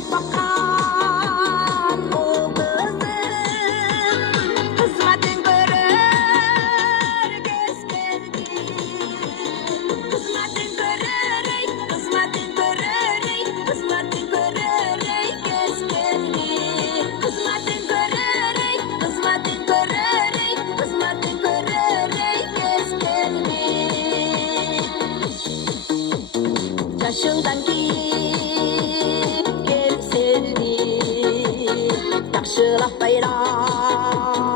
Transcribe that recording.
ойлап баққан ол қызың қызматын көрер кез келді қызматын көрер ей қызматын көрер ей қызматын көрер ей кез келді қызматын көрер ей қызматын көрер ей қызматын көрер ей кез келді жашыңдан киіп келіп селді жақшылап байрам